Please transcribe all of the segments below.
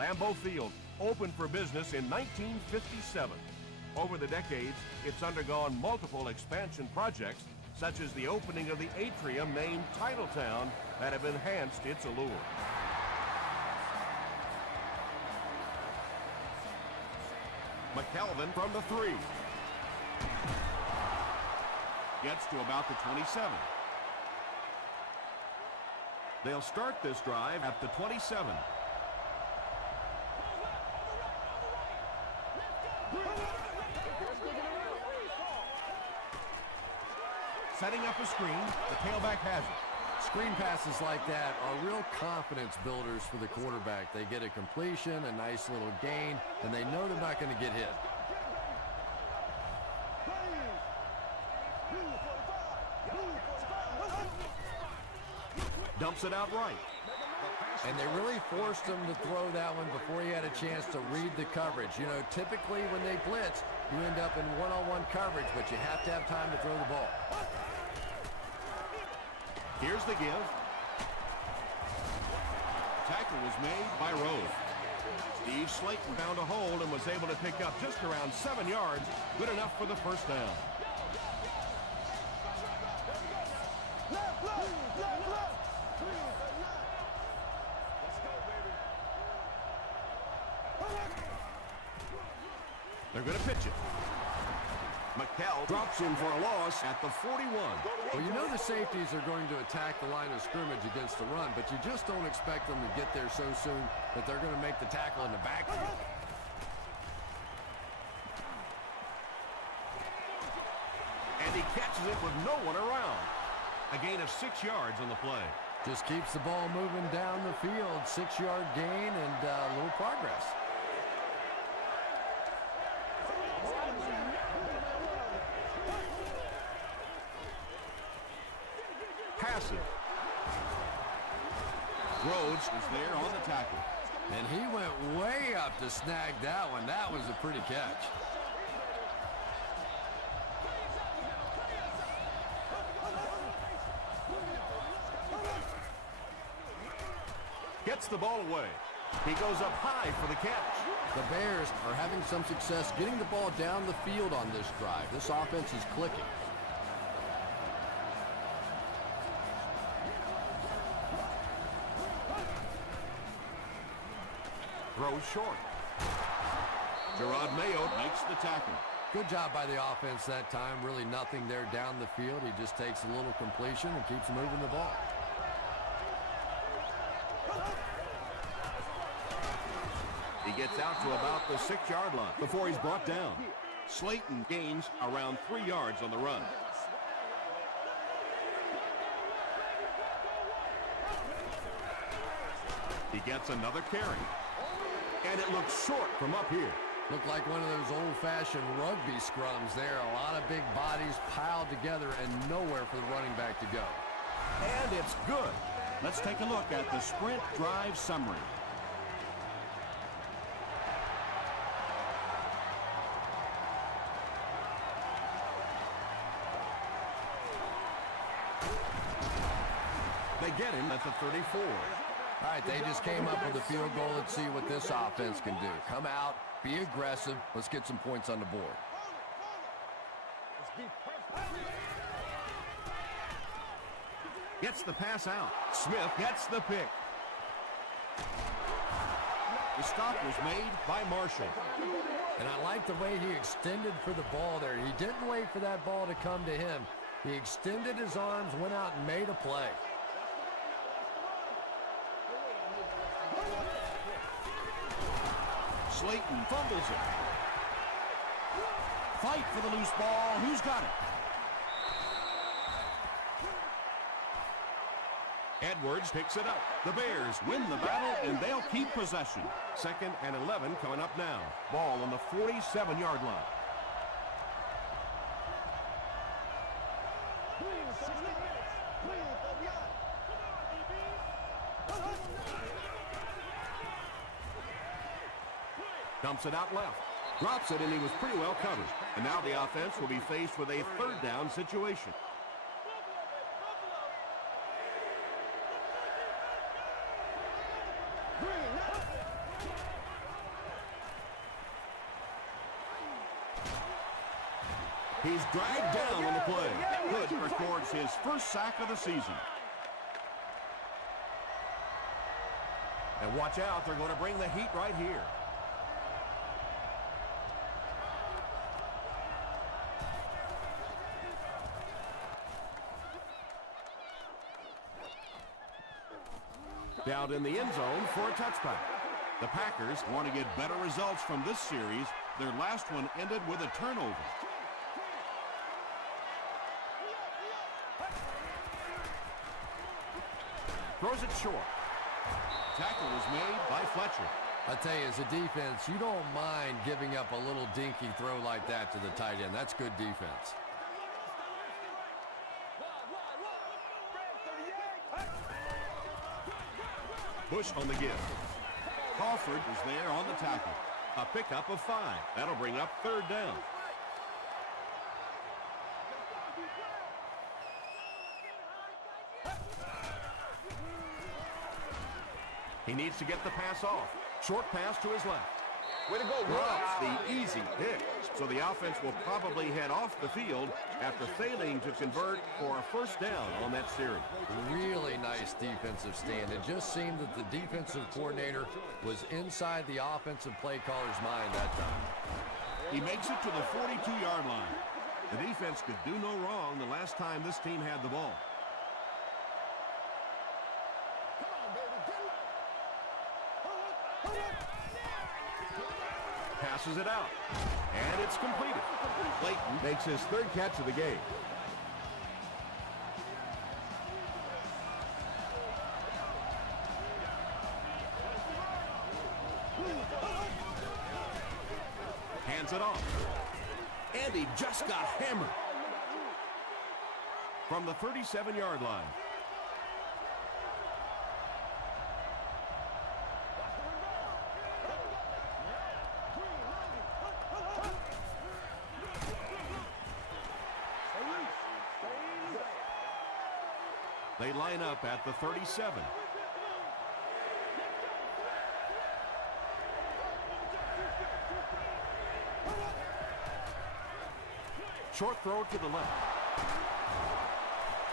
Lambeau Field opened for business in 1957. Over the decades, it's undergone multiple expansion projects, such as the opening of the atrium named Titletown, that have enhanced its allure. McKelvin from the 3. Gets to about the 27. They'll start this drive at the 27. Setting up a screen, the tailback has it. Screen passes like that are real confidence builders for the quarterback. They get a completion, a nice little gain, and they know they're not going to get hit. Dumps it out right. And they really forced him to throw that one before he had a chance to read the coverage. You know, typically when they blitz, you end up in one-on-one coverage, but you have to have time to throw the ball. Here's the give. Tackle was made by Rose. Steve Slayton found a hole and was able to pick up just around 7 yards. Good enough for the first down. They're going to pitch it. McKell drops in for a loss at the 41. Well, you know the safeties are going to attack the line of scrimmage against the run, but you just don't expect them to get there so soon that they're going to make the tackle in the backfield. And he catches it with no one around. A gain of 6 yards on the play. Just keeps the ball moving down the field. 6-yard gain and a little progress. Passive. Rhodes is there on the tackle. And he went way up to snag that one. That was a pretty catch. Gets the ball away. He goes up high for the catch. The Bears are having some success getting the ball down the field on this drive. This offense is clicking. Throws short. Gerard Mayo makes the tackle. Good job by the offense that time. Really nothing there down the field. He just takes a little completion and keeps moving the ball. He gets out to about the 6-yard line before he's brought down. Slayton gains around 3 yards on the run. He gets another carry. And it looks short from up here. Looked like one of those old-fashioned rugby scrums there. A lot of big bodies piled together and nowhere for the running back to go. And it's good. Let's take a look at the sprint drive summary. They get him at the 34. All right, they just came up with a field goal. Let's see what this offense can do. Come out, be aggressive. Let's get some points on the board. Gets the pass out. Smith gets the pick. The stop was made by Marshall. And I like the way he extended for the ball there. He didn't wait for that ball to come to him. He extended his arms, went out and made a play. Slayton fumbles it. Fight for the loose ball. Who's got it? Edwards picks it up. The Bears win the battle, and they'll keep possession. 2nd and 11 coming up now. Ball on the 47-yard line. Dumps it out left. Drops it, and he was pretty well covered. And now the offense will be faced with a 3rd down situation. He's dragged down on the play. Hood records his first sack of the season. And watch out, they're going to bring the heat right here. Down in the end zone for a touchback. The Packers want to get better results from this series. Their last one ended with a turnover. Throws it short. Tackle was made by Fletcher. I tell you, as a defense, you don't mind giving up a little dinky throw like that to the tight end. That's good defense. Bush on the give. Crawford is there on the tackle. A pickup of 5. That'll bring up 3rd down. He needs to get the pass off. Short pass to his left. Way to go, Drops the easy pick. So the offense will probably head off the field after failing to convert for a 1st down on that series. Really nice defensive stand. It just seemed that the defensive coordinator was inside the offensive play caller's mind that time. He makes it to the 42-yard line. The defense could do no wrong the last time this team had the ball. Passes it out, and it's completed. Layton makes his 3rd catch of the game. Hands it off, and he just got hammered from the 37-yard line. They line up at the 37. Short throw to the left.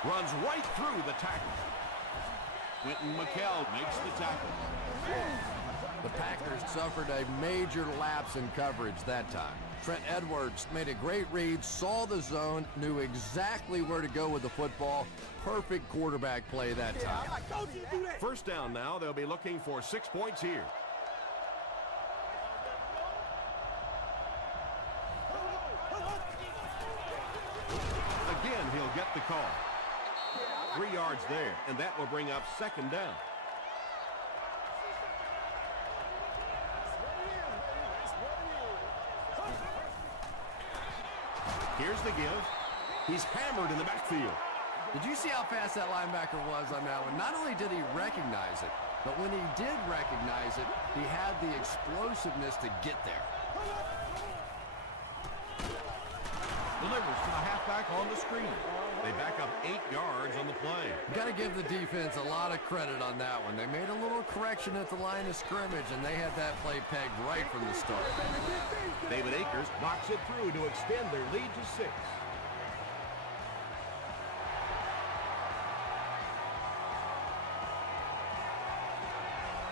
Runs right through the tackle. Quentin McKell makes the tackle. The Packers suffered a major lapse in coverage that time. Trent Edwards made a great read, saw the zone, knew exactly where to go with the football. Perfect quarterback play that time. 1st down now. They'll be looking for 6 points here. Again, he'll get the call. 3 yards there, and that will bring up 2nd down. Here's the give. He's hammered in the backfield. Did you see how fast that linebacker was on that one? Not only did he recognize it, but when he did recognize it, he had the explosiveness to get there. Delivers to the halfback on the screen. They back up 8 yards on the play. Got to give the defense a lot of credit on that one. They made a little correction at the line of scrimmage, and they had that play pegged right from the start. David Akers knocks it through to extend their lead to 6.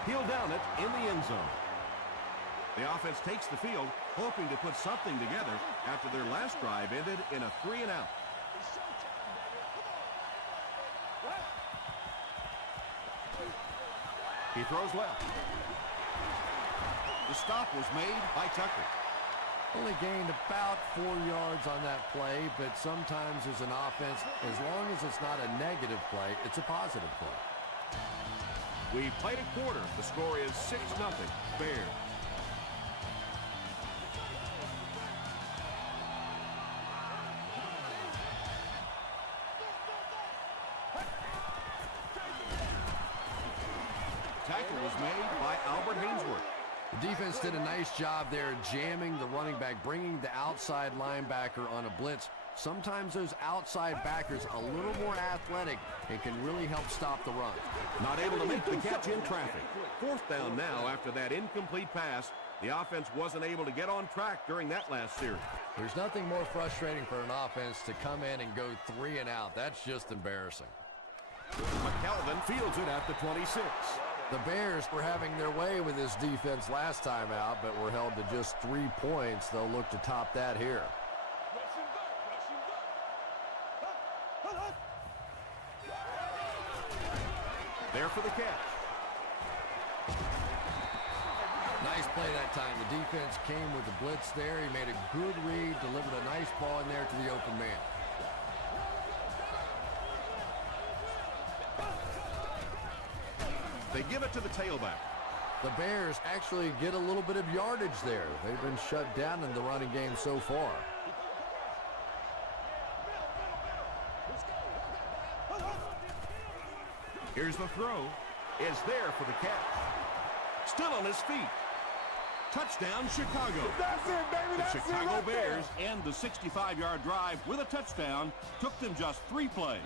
He'll down it in the end zone. The offense takes the field, hoping to put something together after their last drive ended in a 3-and-out. He throws left. The stop was made by Tucker. Only gained about 4 yards on that play, but sometimes as an offense, as long as it's not a negative play, it's a positive play. We played a quarter. The score is 6-0 Bears. Tackle was made by Albert Hainsworth. The defense did a nice job there jamming the running back, bringing the outside linebacker on a blitz. Sometimes those outside backers a little more athletic and can really help stop the run. Not able to make the catch in traffic. 4th down now after that incomplete pass The offense wasn't able to get on track during that last series. There's nothing more frustrating for an offense to come in and go 3 and out. That's just embarrassing. McKelvin fields it at the 26. The Bears were having their way with this defense last time out, but were held to just 3 points. They'll look to top that here. There for the catch. Nice play that time. The defense came with the blitz there. He made a good read, delivered a nice ball in there to the open man. They give it to the tailback. The Bears actually get a little bit of yardage there. They've been shut down in the running game so far. Here's the throw. It's there for the catch. Still on his feet. Touchdown, Chicago. That's it, baby. The Chicago Bears end the 65-yard drive with a touchdown. Took them just 3 plays.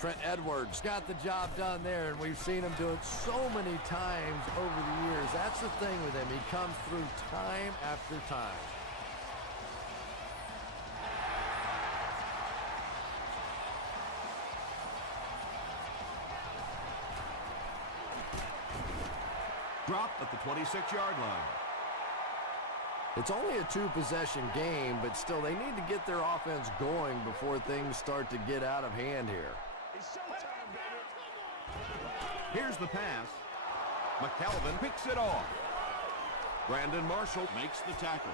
Trent Edwards got the job done there, and we've seen him do it so many times over the years. That's the thing with him. He comes through time after time. Dropped at the 26-yard line. It's only a 2-possession game, but still they need to get their offense going before things start to get out of hand here. Here's the pass. McKelvin picks it off. Brandon Marshall makes the tackle.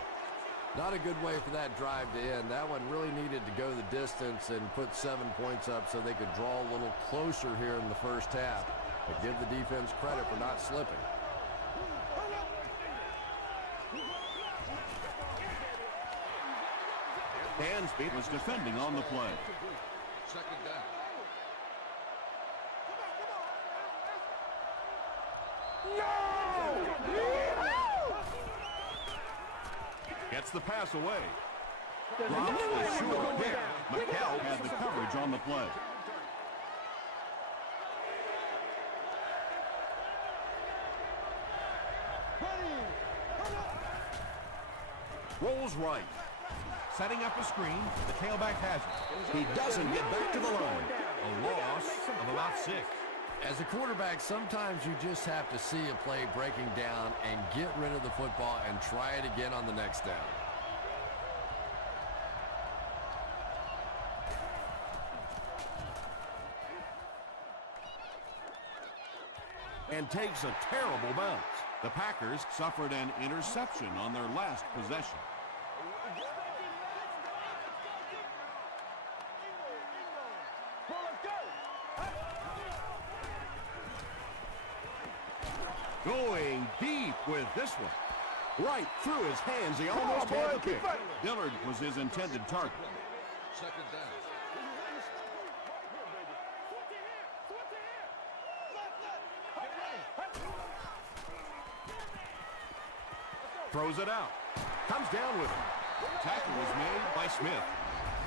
Not a good way for that drive to end. That one really needed to go the distance and put 7 points up so they could draw a little closer here in the first half. But give the defense credit for not slipping. Dansby was defending on the play. Second down. Gets the pass away. Dropped is short there. McKell had the coverage on the play. Rolls right. Setting up a screen. The tailback has it. He doesn't get back to the line. A loss of about 6. As a quarterback, sometimes you just have to see a play breaking down and get rid of the football and try it again on the next down. And takes a terrible bounce. The Packers suffered an interception on their last possession. Going deep with this one. Right through his hands. He almost had the pick. Dillard was his intended target. Second down. Throws it out. Comes down with it. Tackle was made by Smith.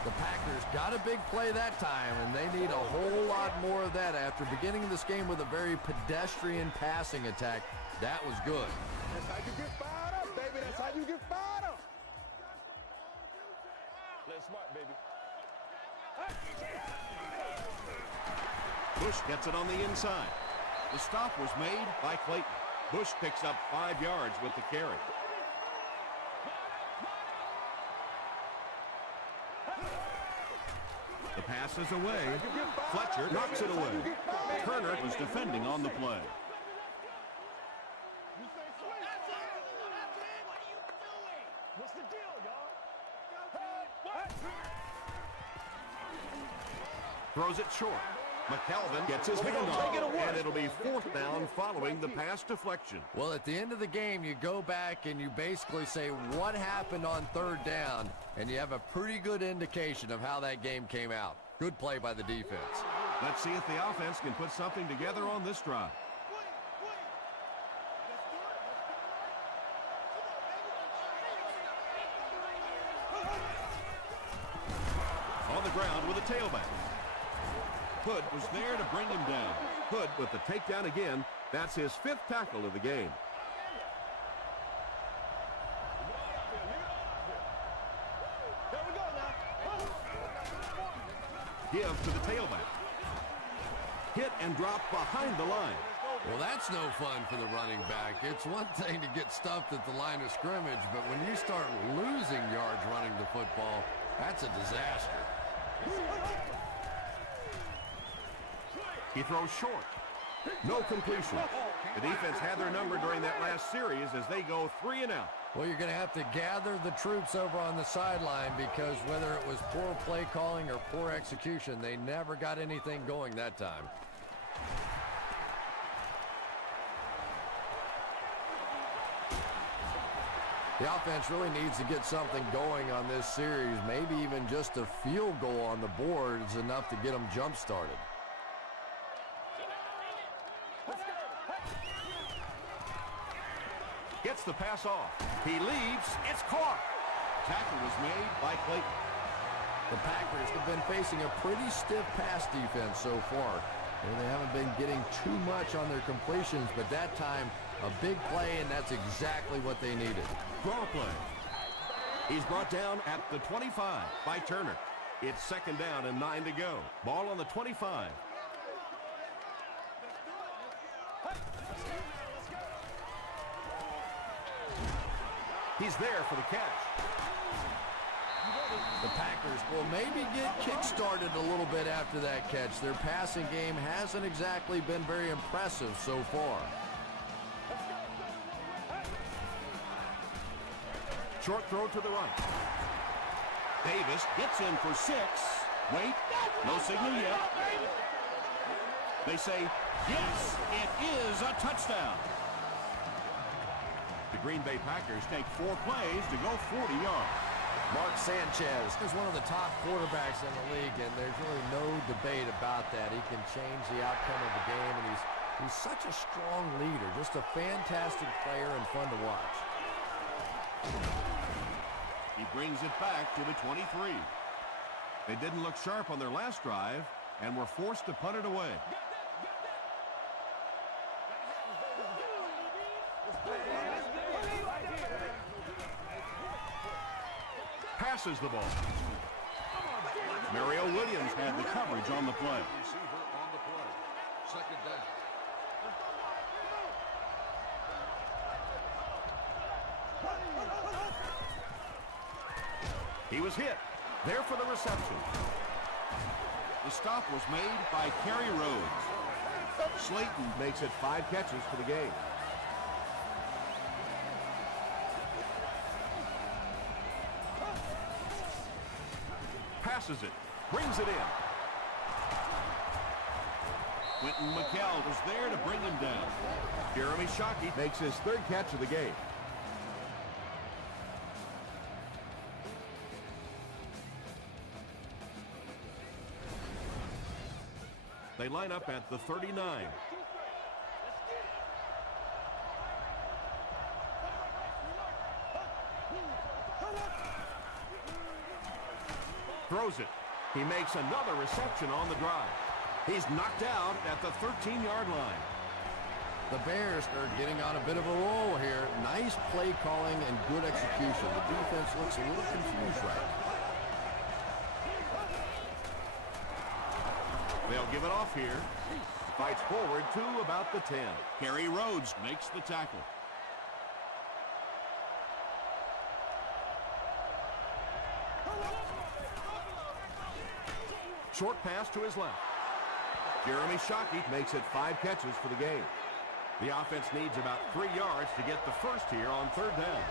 The Packers got a big play that time, and they need a whole lot more of that after beginning this game with a very pedestrian passing attack. That was good. That's how you get fired up, baby. That's how you get fired up. Let's smart, baby. Bush gets it on the inside. The stop was made by Clayton. Bush picks up 5 yards with the carry. The pass is away. Fletcher knocks it away. Turner was defending on the play. What's the deal, y'all? Throws it short. McKelvin gets his hand on it, and it'll be 4th down following the pass deflection. Well, at the end of the game, you go back and you basically say what happened on 3rd down, and you have a pretty good indication of how that game came out. Good play by the defense. Let's see if the offense can put something together on this drive. On the ground with a tailback. Hood was there to bring him down. Hood with the takedown again. That's his 5th tackle of the game. Give to the tailback. Hit and drop behind the line. Well, that's no fun for the running back. It's one thing to get stuffed at the line of scrimmage, but when you start losing yards running the football, that's a disaster. He throws short. No completion. The defense had their number during that last series as they go 3 and out. Well, you're going to have to gather the troops over on the sideline because whether it was poor play calling or poor execution, they never got anything going that time. The offense really needs to get something going on this series. Maybe even just a field goal on the board is enough to get them jump-started. Gets the pass off. He leaves. It's caught. Tackle was made by Clayton. The Packers have been facing a pretty stiff pass defense so far. And they haven't been getting too much on their completions, but that time, a big play, and that's exactly what they needed. Draw play. He's brought down at the 25 by Turner. It's 2nd down and 9 to go. Ball on the 25. He's there for the catch. The Packers will maybe get kick-started a little bit after that catch. Their passing game hasn't exactly been very impressive so far. Short throw to the right. Davis gets in for 6. Wait, no signal yet. They say, yes, it is a touchdown. The Green Bay Packers take 4 plays to go 40 yards. Mark Sanchez is one of the top quarterbacks in the league, and there's really no debate about that. He can change the outcome of the game, and he's such a strong leader, just a fantastic player and fun to watch. He brings it back to the 23. They didn't look sharp on their last drive and were forced to punt it away. Passes the ball. Mario Williams had the coverage on the play. Receiver on the play. 2nd down. He was hit. There for the reception. The stop was made by Kerry Rhodes. Slayton makes it 5 catches for the game. Passes it. Brings it in. Quentin McKell was there to bring him down. Jeremy Shockey makes his 3rd catch of the game. They line up at the 39. Throws it. He makes another reception on the drive. He's knocked out at the 13-yard line. The Bears are getting on a bit of a roll here. Nice play calling and good execution. The defense looks a little confused right now. They'll give it off here. Fights forward to about the 10. Kerry Rhodes makes the tackle. Short pass to his left. Jeremy Shockey makes it 5 catches for the game. The offense needs about 3 yards to get the first here on 3rd down.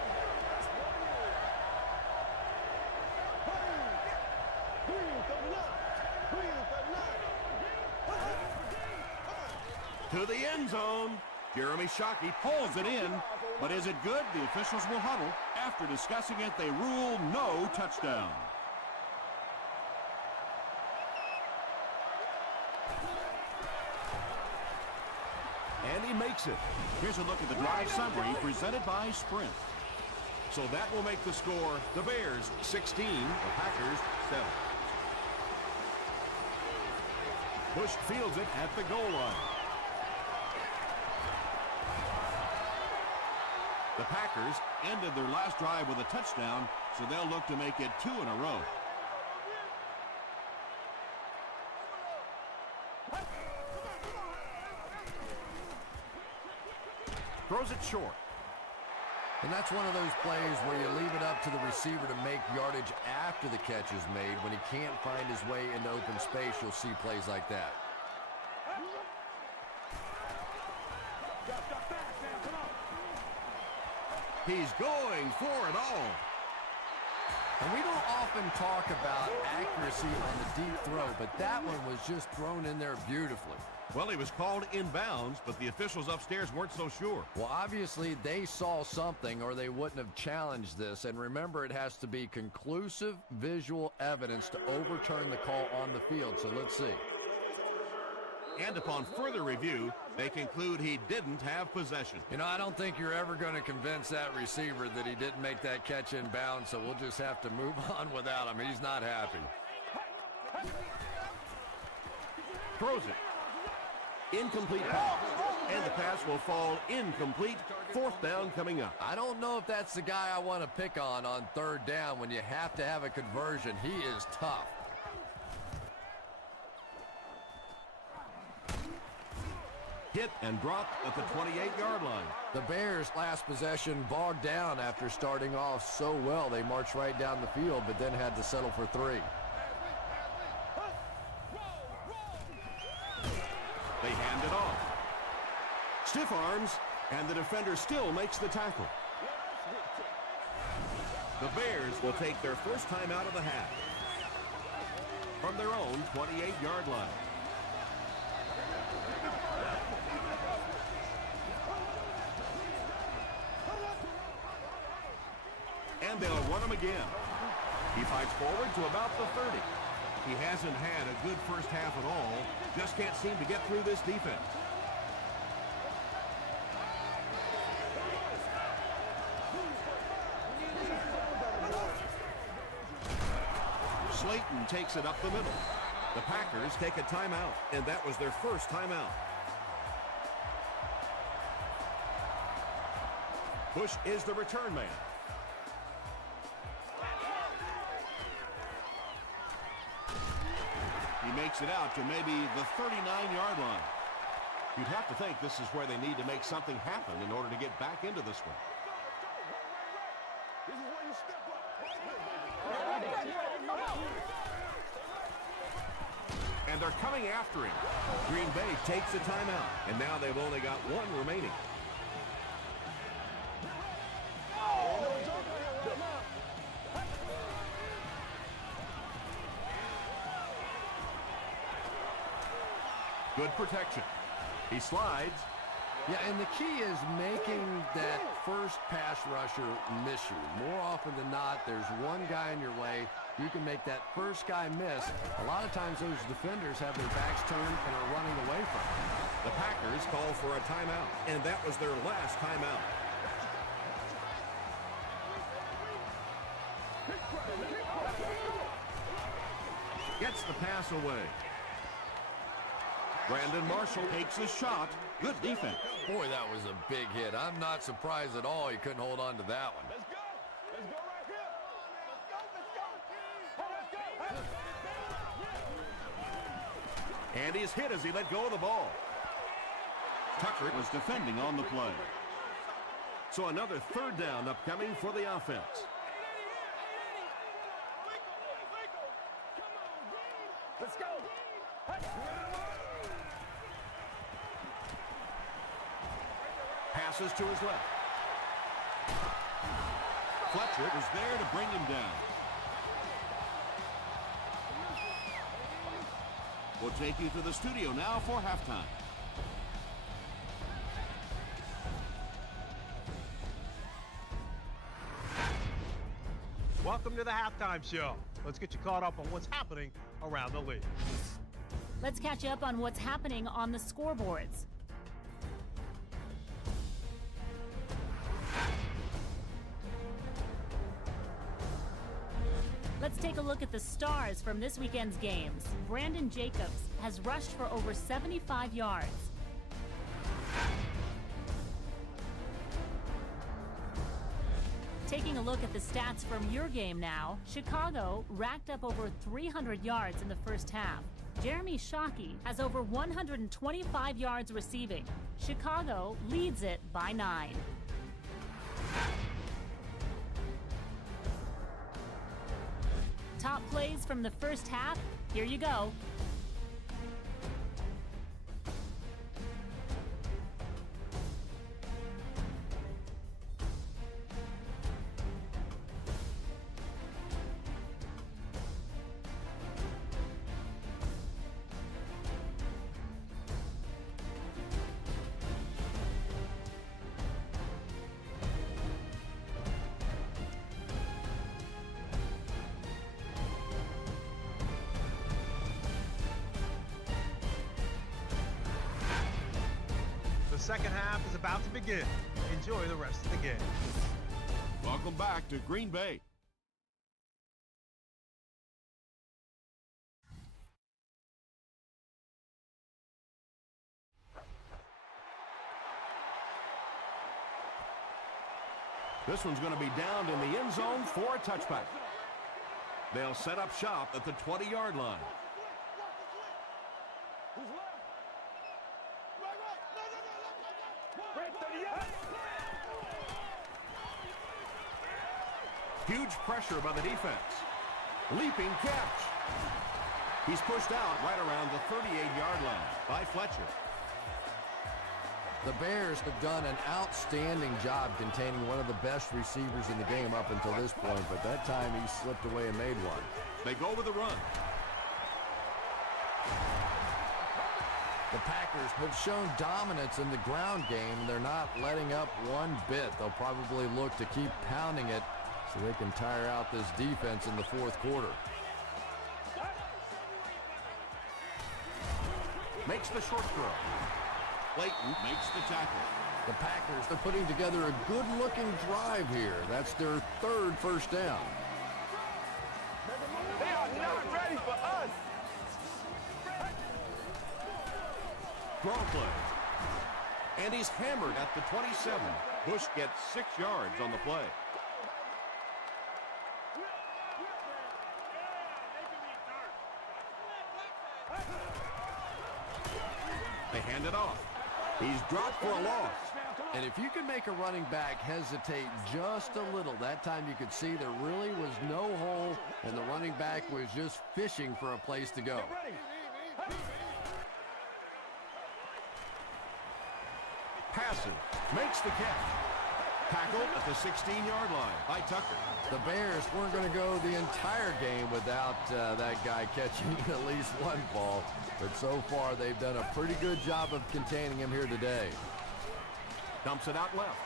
To the end zone. Jeremy Shockey pulls it in, but is it good? The officials will huddle. After discussing it, they rule no touchdown. And he makes it. Here's a look at the drive summary presented by Sprint. So that will make the score the Bears 16, the Packers 7. Bush fields it at the goal line. The Packers ended their last drive with a touchdown, so they'll look to make it 2 in a row. Throws it short. And that's one of those plays where you leave it up to the receiver to make yardage after the catch is made. When he can't find his way into open space, you'll see plays like that. He's going for it all. And we don't often talk about accuracy on the deep throw, but that one was just thrown in there beautifully. Well, he was called inbounds, but the officials upstairs weren't so sure. Well, obviously they saw something or they wouldn't have challenged this. And remember, it has to be conclusive visual evidence to overturn the call on the field. So let's see. And upon further review, they conclude he didn't have possession. You know, I don't think you're ever going to convince that receiver that he didn't make that catch in bounds, so we'll just have to move on without him. He's not happy. Throws it. Incomplete pass. And the pass will fall incomplete. Fourth down coming up. I don't know if that's the guy I want to pick on third down when you have to have a conversion. He is tough. Hit and dropped at the 28-yard line. The Bears' last possession bogged down after starting off so well. They marched right down the field, but then had to settle for 3. They hand it off. Stiff arms, and the defender still makes the tackle. The Bears will take their first time out of the half from their own 28-yard line. And they'll run him again. He fights forward to about the 30. He hasn't had a good first half at all. Just can't seem to get through this defense. Slayton takes it up the middle. The Packers take a timeout, and that was their first timeout. Bush is the return man. He makes it out to maybe the 39-yard line. You'd have to think this is where they need to make something happen in order to get back into this one. And they're coming after him. Green Bay takes a timeout, and now they've only got one remaining. Good protection. He slides. Yeah, and the key is making that first pass rusher miss you. More often than not, there's one guy in your way. You can make that first guy miss. A lot of times those defenders have their backs turned and are running away from him. The Packers call for a timeout, and that was their last timeout. Gets the pass away. Brandon Marshall takes a shot. Good defense. Boy, that was a big hit. I'm not surprised at all he couldn't hold on to that one. Let's go. Let's go right here. Let's go. And he's hit as he let go of the ball. Tucker was defending on the play. So another third down upcoming for the offense. Let's go. Passes to his left. Fletcher was there to bring him down. We'll take you to the studio now for halftime. Welcome to the Halftime Show. Let's get you caught up on what's happening around the league. Let's catch up on what's happening on the scoreboards. Let's take a look at the stars from this weekend's games. Brandon Jacobs has rushed for over 75 yards. Taking a look at the stats from your game now, Chicago racked up over 300 yards in the first half. Jeremy Shockey has over 125 yards receiving. Chicago leads it by 9. Top plays from the first half, here you go. The second half is about to begin. Enjoy the rest of the game. Welcome back to Green Bay. This one's going to be down in the end zone for a touchback. They'll set up shop at the 20-yard line. Huge pressure by the defense. Leaping catch. He's pushed out right around the 38-yard line by Fletcher. The Bears have done an outstanding job containing one of the best receivers in the game up until this point, but that time he slipped away and made one. They go with a run. The Packers have shown dominance in the ground game. They're not letting up one bit. They'll probably look to keep pounding it so they can tire out this defense in the fourth quarter. Makes the short throw. Clayton makes the tackle. The Packers are putting together a good-looking drive here. That's their third first down. They are not ready for us. Draw play. And he's hammered at the 27. Bush gets 6 yards on the play. They hand it off. He's dropped for a loss. And if you can make a running back hesitate just a little, that time you could see there really was no hole, and the running back was just fishing for a place to go. Passes. Makes the catch. Tackled at the 16-yard line by Tucker. The Bears weren't going to go the entire game without that guy catching at least one ball, but so far they've done a pretty good job of containing him here today. Dumps it out left.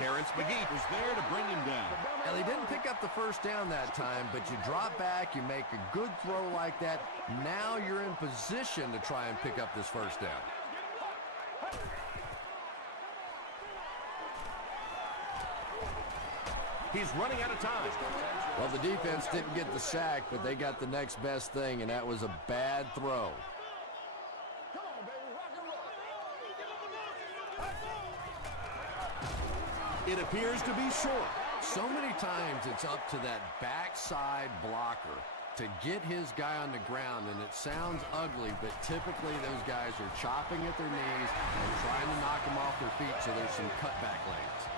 Terrence McGee was there to bring him down. Now, they didn't pick up the first down that time, but you drop back, you make a good throw like that. Now you're in position to try and pick up this first down. He's running out of time. Well, the defense didn't get the sack, but they got the next best thing, and that was a bad throw. It appears to be short. So many times it's up to that backside blocker to get his guy on the ground, and it sounds ugly, but typically those guys are chopping at their knees and trying to knock them off their feet, so there's some cutback lanes.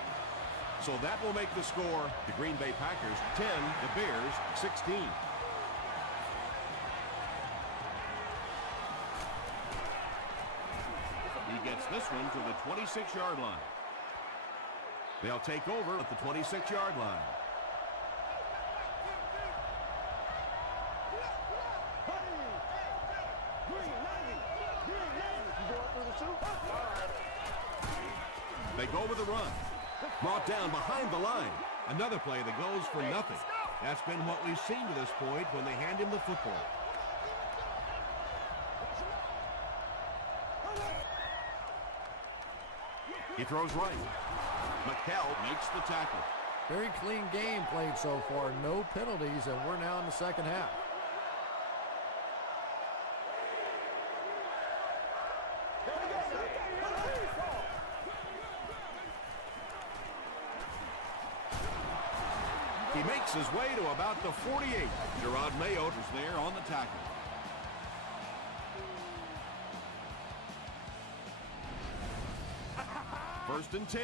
So that will make the score the Green Bay Packers 10, the Bears 16. He gets this one to the 26-yard line. They'll take over at the 26-yard line. They go with a run. Brought down behind the line. Another play that goes for nothing. That's been what we've seen to this point when they hand him the football. He throws right. McHale makes the tackle. Very clean game played so far. No penalties, and we're now in the second half. He makes his way to about the 48. Gerard Mayotte is there on the tackle. 1st and 10.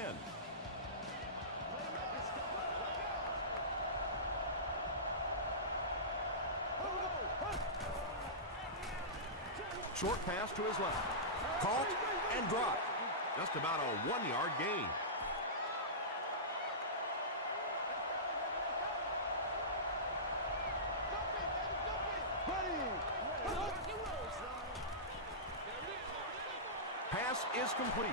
Short pass to his left. Caught and dropped. Just about a 1-yard gain. Pass is complete.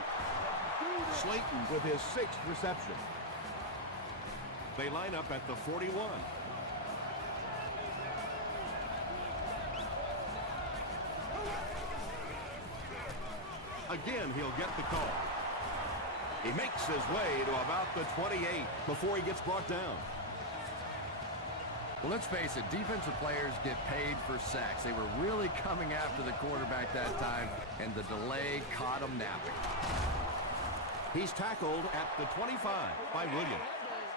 Slayton with his 6th reception. They line up at the 41. Again, he'll get the call. He makes his way to about the 28 before he gets brought down. Well, let's face it, defensive players get paid for sacks. They were really coming after the quarterback that time, and the delay caught him napping. He's tackled at the 25 by Williams.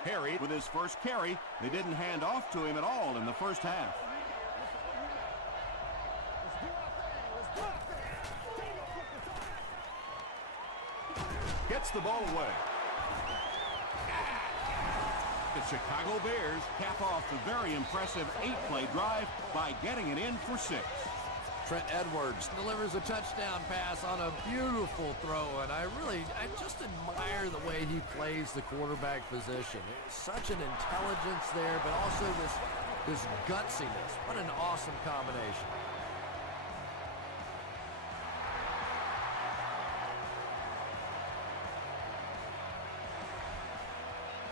Harry with his first carry. They didn't hand off to him at all in the first half. Gets the ball away. The Chicago Bears cap off the very impressive 8-play drive by getting it in for 6. Trent Edwards delivers a touchdown pass on a beautiful throw, and I just admire the way he plays the quarterback position. It's such an intelligence there, but also this gutsiness. What an awesome combination.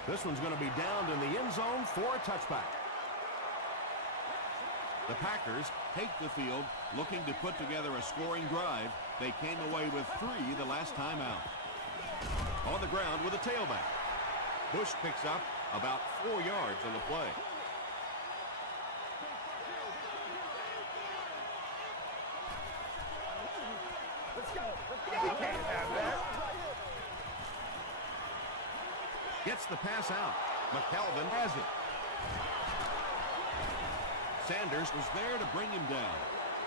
This one's going to be downed in the end zone for a touchback. The Packers take the field, looking to put together a scoring drive. They came away with 3 the last time out. On the ground with a tailback. Bush picks up about 4 yards on the play. Gets the pass out. McKelvin has it. Sanders was there to bring him down.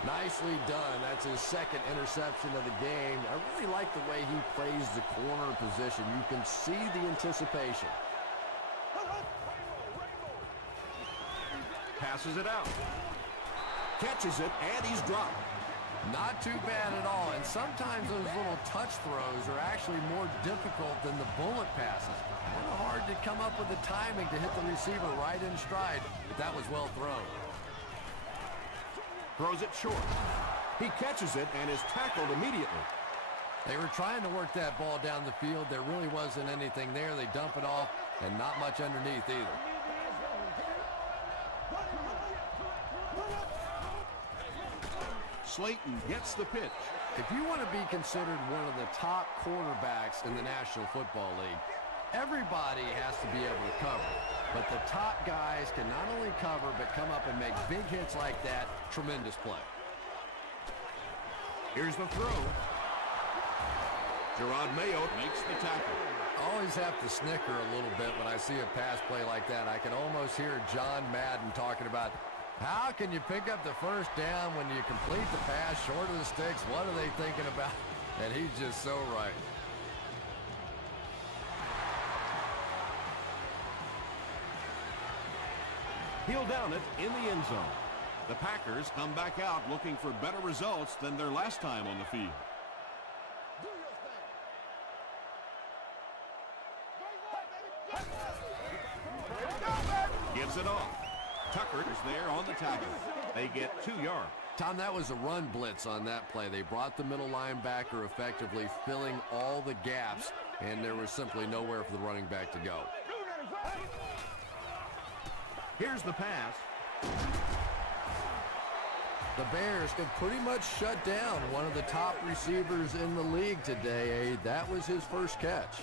Nicely done. That's his 2nd interception of the game. I really like the way he plays the corner position. You can see the anticipation. Passes it out. Catches it, and he's dropped. Not too bad at all, and sometimes those little touch throws are actually more difficult than the bullet passes. Kind of hard to come up with the timing to hit the receiver right in stride, but that was well thrown. Throws it short. He catches it and is tackled immediately. They were trying to work that ball down the field. There really wasn't anything there. They dump it off, and not much underneath either. Slayton gets the pitch. If you want to be considered one of the top quarterbacks in the National Football League, everybody has to be able to cover. But the top guys can not only cover, but come up and make big hits like that. Tremendous play. Here's the throw. Gerard Mayo makes the tackle. Always have to snicker a little bit when I see a pass play like that. I can almost hear John Madden talking about, how can you pick up the first down when you complete the pass short of the sticks? What are they thinking about? And he's just so right. He'll down it in the end zone. The Packers come back out looking for better results than their last time on the field. Gives it off. Tucker is there on the tackle. They get 2 yards. Tom, that was a run blitz on that play. They brought the middle linebacker effectively filling all the gaps, and there was simply nowhere for the running back to go. Here's the pass. The Bears have pretty much shut down one of the top receivers in the league today. That was his first catch.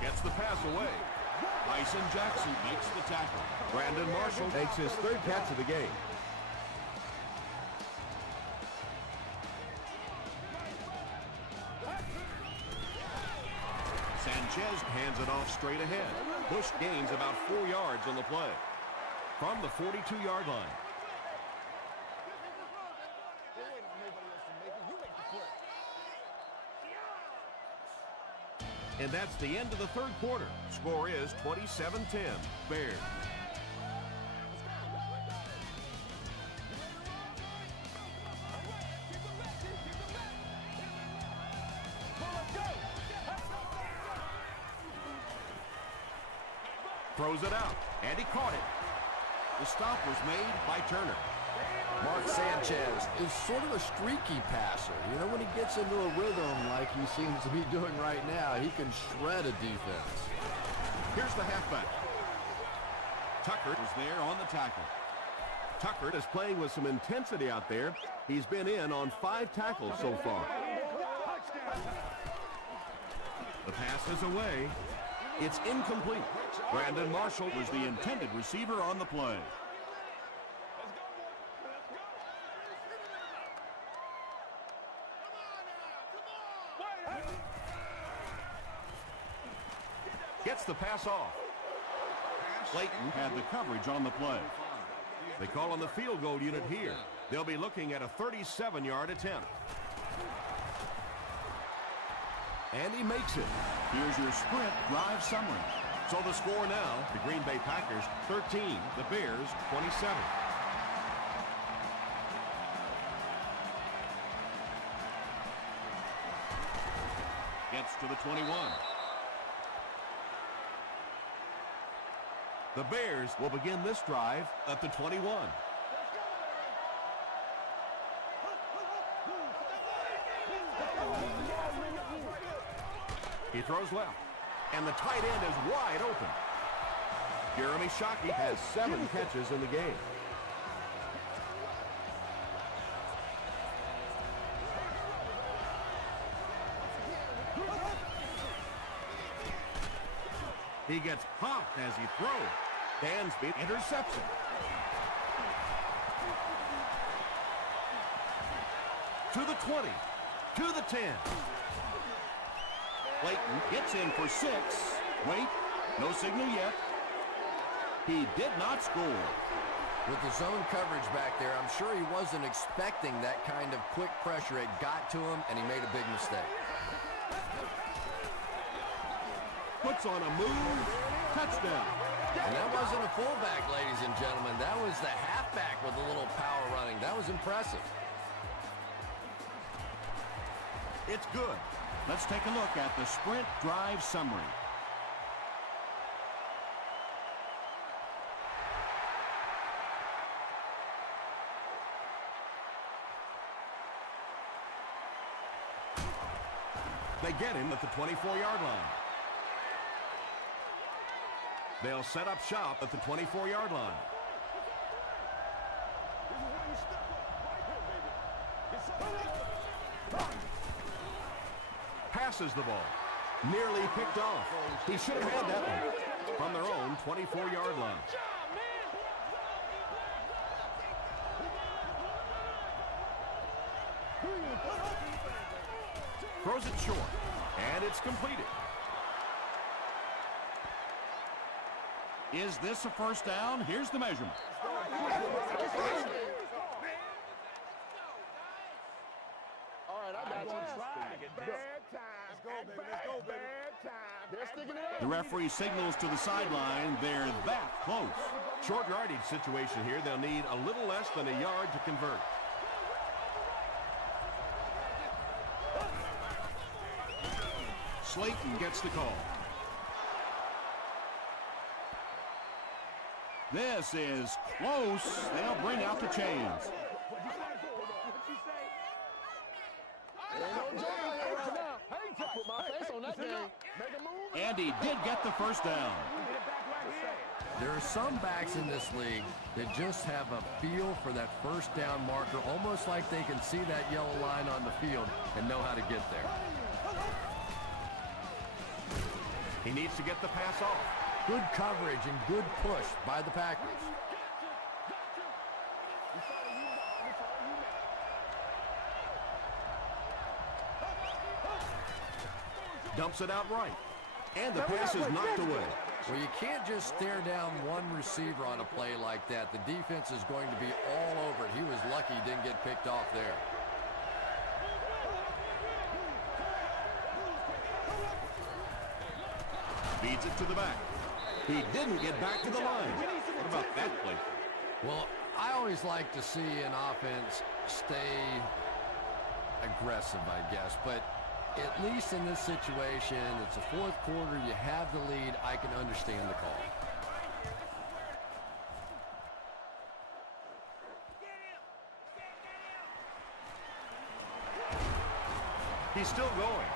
Gets the pass away. Bryson Jackson makes the tackle. Brandon Marshall makes his 3rd catch of the game. Sanchez hands it off straight ahead. Bush gains about 4 yards on the play. from the 42-yard line. And that's the end of the third quarter. Score is 27-10, Bears. Throws it out, and he caught it. The stop was made by Turner. Mark Sanchez is sort of a streaky passer. You know, when he gets into a rhythm like he seems to be doing right now, he can shred a defense. Here's the halfback. Tucker is there on the tackle. Tucker is playing with some intensity out there. He's been in on 5 tackles so far. The pass is away. It's incomplete. Brandon Marshall was the intended receiver on the play. Gets the pass off. Clayton had the coverage on the play. They call on the field goal unit here. They'll be looking at a 37-yard attempt. And he makes it. Here's your sprint drive summary. So the score now, the Green Bay Packers 13, the Bears 27. Gets to the 21. The Bears will begin this drive at the 21. He throws left, and the tight end is wide open. Jeremy Shockey has 7 catches in the game. He gets popped as he throws. Dansby interception. To the 20, to the 10. Clayton gets in for 6. Wait, no signal yet. He did not score. With the zone coverage back there, I'm sure he wasn't expecting that kind of quick pressure. It got to him, and he made a big mistake. Puts on a move. Touchdown. And that wasn't a fullback, ladies and gentlemen. That was the halfback with a little power running. That was impressive. It's good. Let's take a look at the sprint drive summary. They get him at the 24-yard line. They'll set up shop at the 24-yard line. Passes the ball. Nearly picked off. He should have had that one. From their own 24-yard line. Throws it short. And it's completed. Is this a first down? Here's the measurement. The referee signals to the sideline. They're that close. Short yardage situation here. They'll need a little less than a yard to convert. Slayton gets the call. This is close. They'll bring out the chains. And he did get the first down. There are some backs in this league that just have a feel for that first down marker, almost like they can see that yellow line on the field and know how to get there. He needs to get the pass off. Good coverage and good push by the Packers. Dumps it out right. And the pass is knocked away. Well, you can't just stare down one receiver on a play like that. The defense is going to be all over it. He was lucky he didn't get picked off there. Feeds it to the back. He didn't get back to the line. What about that play? Well, I always like to see an offense stay aggressive, I guess. But at least in this situation, it's the fourth quarter, you have the lead. I can understand the call. He's still going.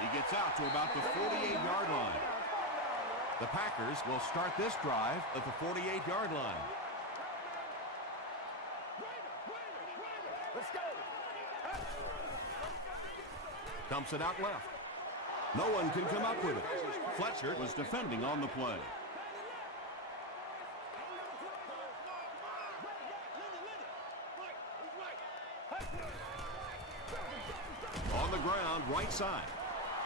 He gets out to about the 48-yard line. The Packers will start this drive at the 48-yard line. Let's go. Dumps it out left. No one can come up with it. Fletcher was defending on the play. On the ground, right side.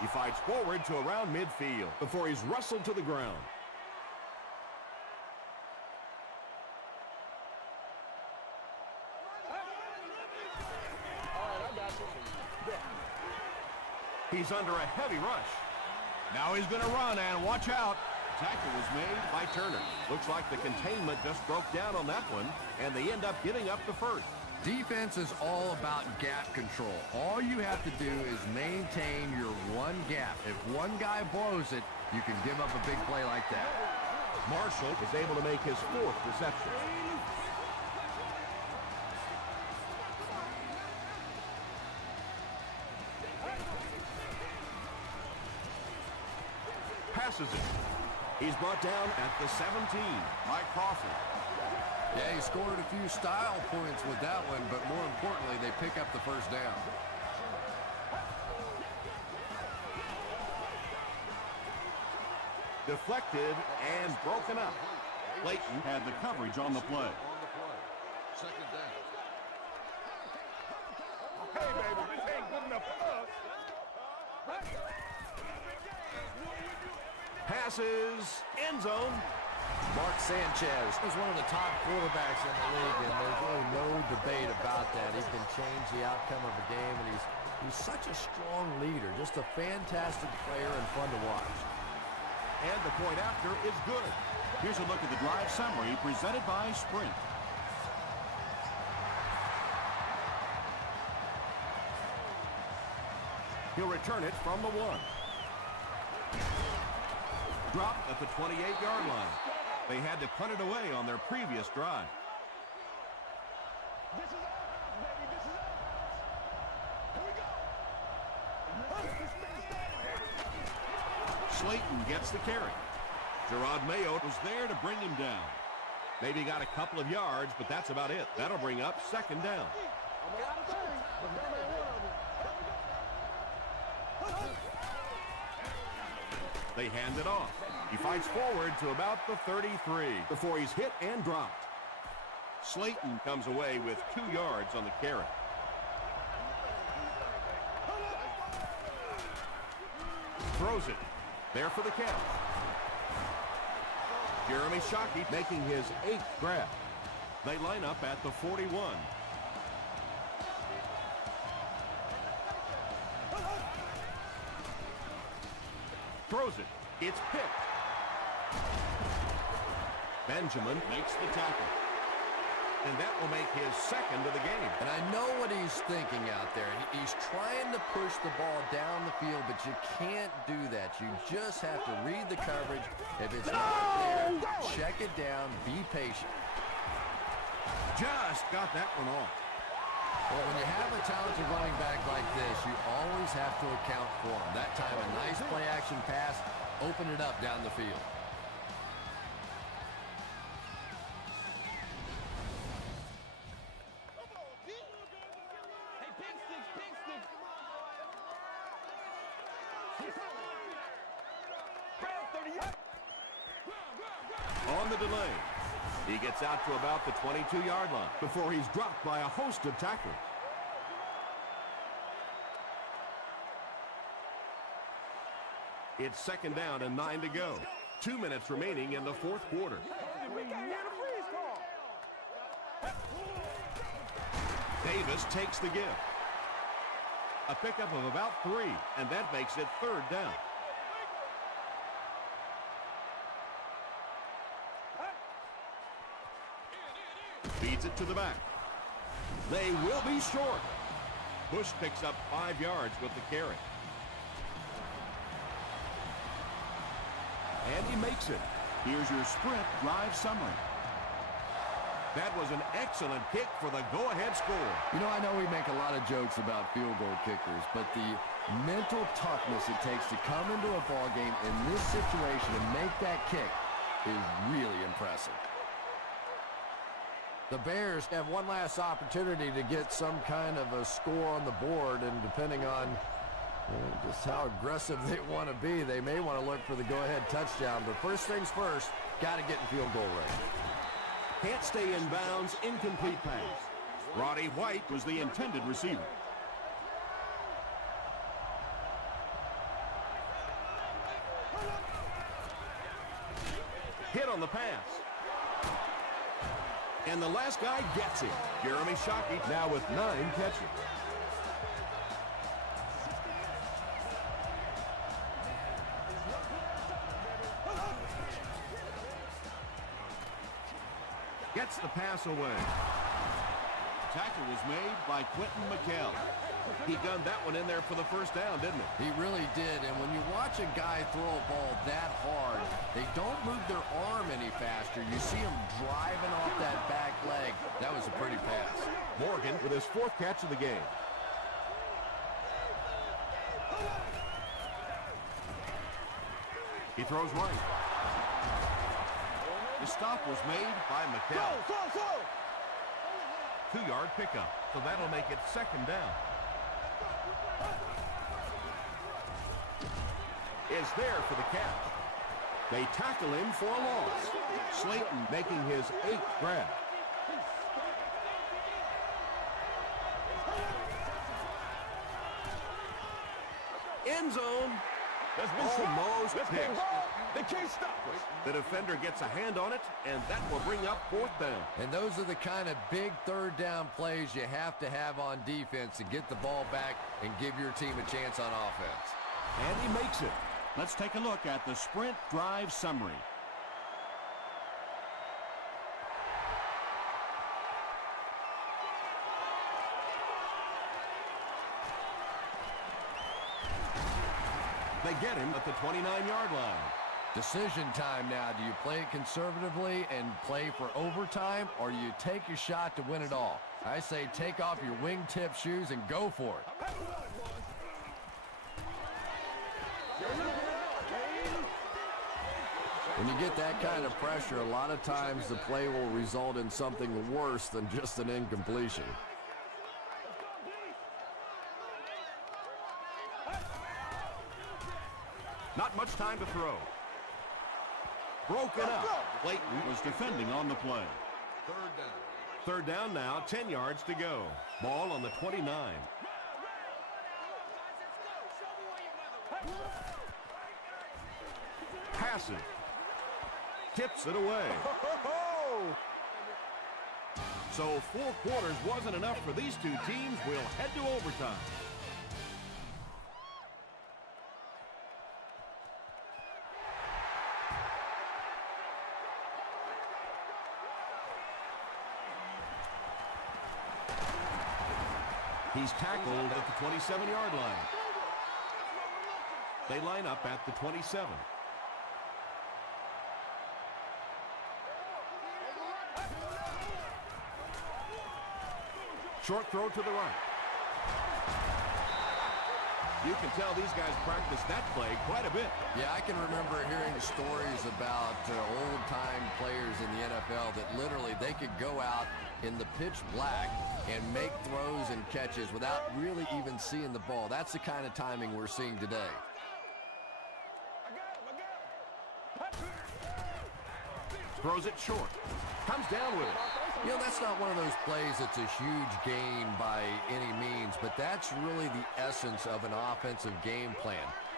He fights forward to around midfield before he's wrestled to the ground. He's under a heavy rush. Now he's going to run, and watch out. Tackle was made by Turner. Looks like the containment just broke down on that one, and they end up giving up the first. Defense is all about gap control. All you have to do is maintain your one gap. If one guy blows it, you can give up a big play like that. Marshall is able to make his fourth reception. Passes it. He's brought down at the 17 by Crawford. Yeah, he scored a few style points with that one, but more importantly, they pick up the first down. Deflected and broken up. Clayton had the coverage on the play. Second down. Hey, baby, this ain't good enough for us. Passes, end zone. Mark Sanchez is one of the top quarterbacks in the league, and there's really no debate about that. He can change the outcome of a game, and he's such a strong leader, just a fantastic player and fun to watch. And the point after is good. Here's a look at the drive summary presented by Sprint. He'll return it from the 1. Dropped at the 28-yard line. They had to punt it away on their previous drive. This is ours, baby. This is ours. Here we go. Slayton gets the carry. Gerard Mayotte was there to bring him down. Maybe got a couple of yards, but that's about it. That'll bring up second down. They hand it off. He fights forward to about the 33 before he's hit and dropped. Slayton comes away with 2 yards on the carry. Throws it. There for the catch. Jeremy Shockey making his 8th grab. They line up at the 41. Throws it. It's picked. Benjamin makes the tackle. And that will make his second of the game. And I know what he's thinking out there. He's trying to push the ball down the field, but you can't do that. You just have to read the coverage. If it's not there, check it down, be patient. Just got that one off. Well, when you have a talented running back like this, you always have to account for him. That time, a nice play-action pass, open it up down the field. On the delay. He gets out to about the 22-yard line before he's dropped by a host of tacklers. It's second down and 9 to go. 2 minutes remaining in the fourth quarter. Davis takes the give. A pickup of about 3, and that makes it 3rd down. Feeds it to the back. They will be short. Bush picks up 5 yards with the carry. And he makes it. Here's your sprint drive summary. That was an excellent kick for the go-ahead score. You know, I know we make a lot of jokes about field goal kickers, but the mental toughness it takes to come into a ball game in this situation and make that kick is really impressive. The Bears have one last opportunity to get some kind of a score on the board, and depending on just how aggressive they want to be, they may want to look for the go-ahead touchdown. But first things first, got to get in field goal range. Can't stay in bounds, incomplete pass. Roddy White was the intended receiver. Hit on the pass. And the last guy gets it. Jeremy Shockey now with 9 catches. Gets the pass away. Tackle was made by Quentin McKell. He gunned that one in there for the first down, didn't he? He really did, and when you watch a guy throw a ball that hard, they don't move their arm any faster. You see him driving off that back leg. That was a pretty pass. Morgan with his 4th catch of the game. He throws right. The stop was made by McKell. 2-yard pickup, so that'll make it 2nd down. Is there for the catch. They tackle him for a loss. Slayton making his 8th grab. End zone. Almost picked. They can't stop us. The defender gets a hand on it, and that will bring up 4th down. And those are the kind of big 3rd down plays you have to have on defense to get the ball back and give your team a chance on offense. And he makes it. Let's take a look at the sprint drive summary. They get him at the 29-yard line. Decision time now. Do you play it conservatively and play for overtime, or do you take your shot to win it all? I say take off your wingtip shoes and go for it. When you get that kind of pressure, a lot of times the play will result in something worse than just an incompletion. Not much time to throw. Broken up. Clayton was defending on the play. 3rd down. 3rd down now, 10 yards to go. Ball on the 29. Passes. Tips it away. So 4 quarters wasn't enough for these two teams. We'll head to overtime. He's tackled at the 27-yard line. They line up at the 27. Short throw to the right. You can tell these guys practice that play quite a bit. Yeah, I can remember hearing stories about old-time players in the NFL that literally they could go out in the pitch black and make throws and catches without really even seeing the ball. That's the kind of timing we're seeing today. Throws it short. Comes down with it. You know, that's not one of those plays that's a huge gain by any means, but that's really the essence of an offensive game plan.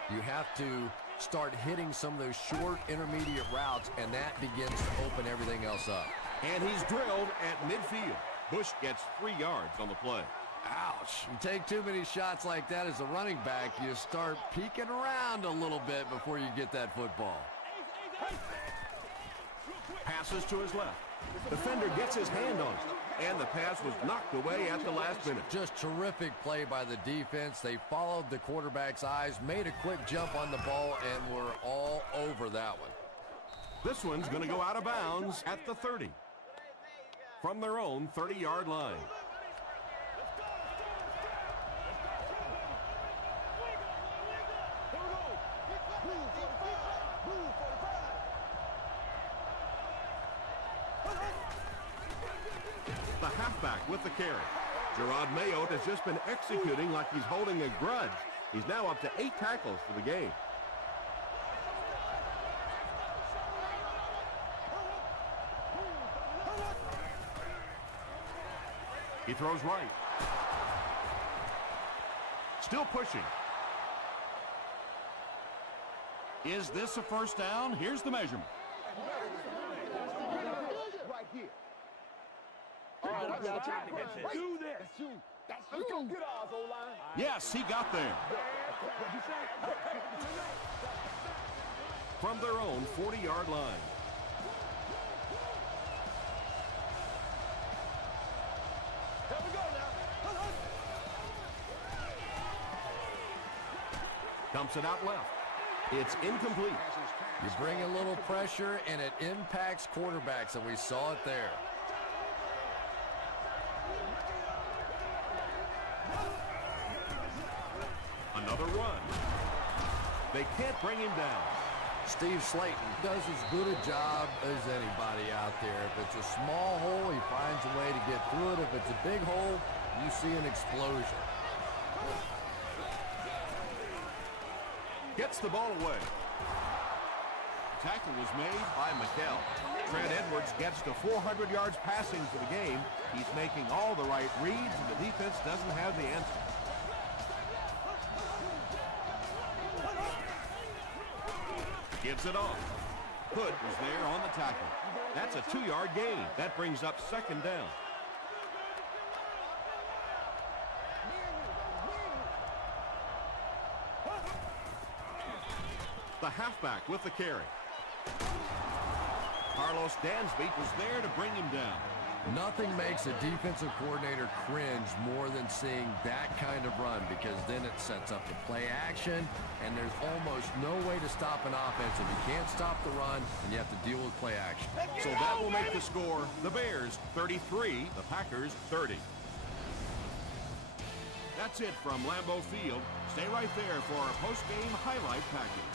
You have to start hitting some of those short intermediate routes, and that begins to open everything else up. And he's drilled at midfield. Bush gets 3 yards on the play. Ouch. You take too many shots like that as a running back, you start peeking around a little bit before you get that football. Passes to his left. Defender gets his hand on it, and the pass was knocked away at the last minute. Just terrific play by the defense. They followed the quarterback's eyes, made a quick jump on the ball, and were all over that one. This one's going to go out of bounds at the 30. From their own 30-yard line. The halfback with the carry. Gerard Mayotte has just been executing like he's holding a grudge. He's now up to 8 tackles for the game. He throws right. Still pushing. Is this a first down? Here's the measurement. Right here. All right, I got you. Do this. That's you. Let's go get ours, O-line. Yes, he got there. What'd you say? From their own 40-yard line. Here we go now. Dumps it out left. It's incomplete. You bring a little pressure, and it impacts quarterbacks, and we saw it there. Another run. They can't bring him down. Steve Slayton does as good a job as anybody out there. If it's a small hole, he finds a way to get through it. If it's a big hole, you see an explosion. Gets the ball away. Tackle was made by McKell. Trent Edwards gets to 400 yards passing for the game. He's making all the right reads, and the defense doesn't have the answer. Gives it off. Hood was there on the tackle. That's a 2-yard gain. That brings up second down. The halfback with the carry. Carlos Dansby was there to bring him down. Nothing makes a defensive coordinator cringe more than seeing that kind of run, because then it sets up the play action, and there's almost no way to stop an offense. If you can't stop the run, then you have to deal with play action. So that will make the score the Bears 33, the Packers 30. That's it from Lambeau Field. Stay right there for our post-game highlight package.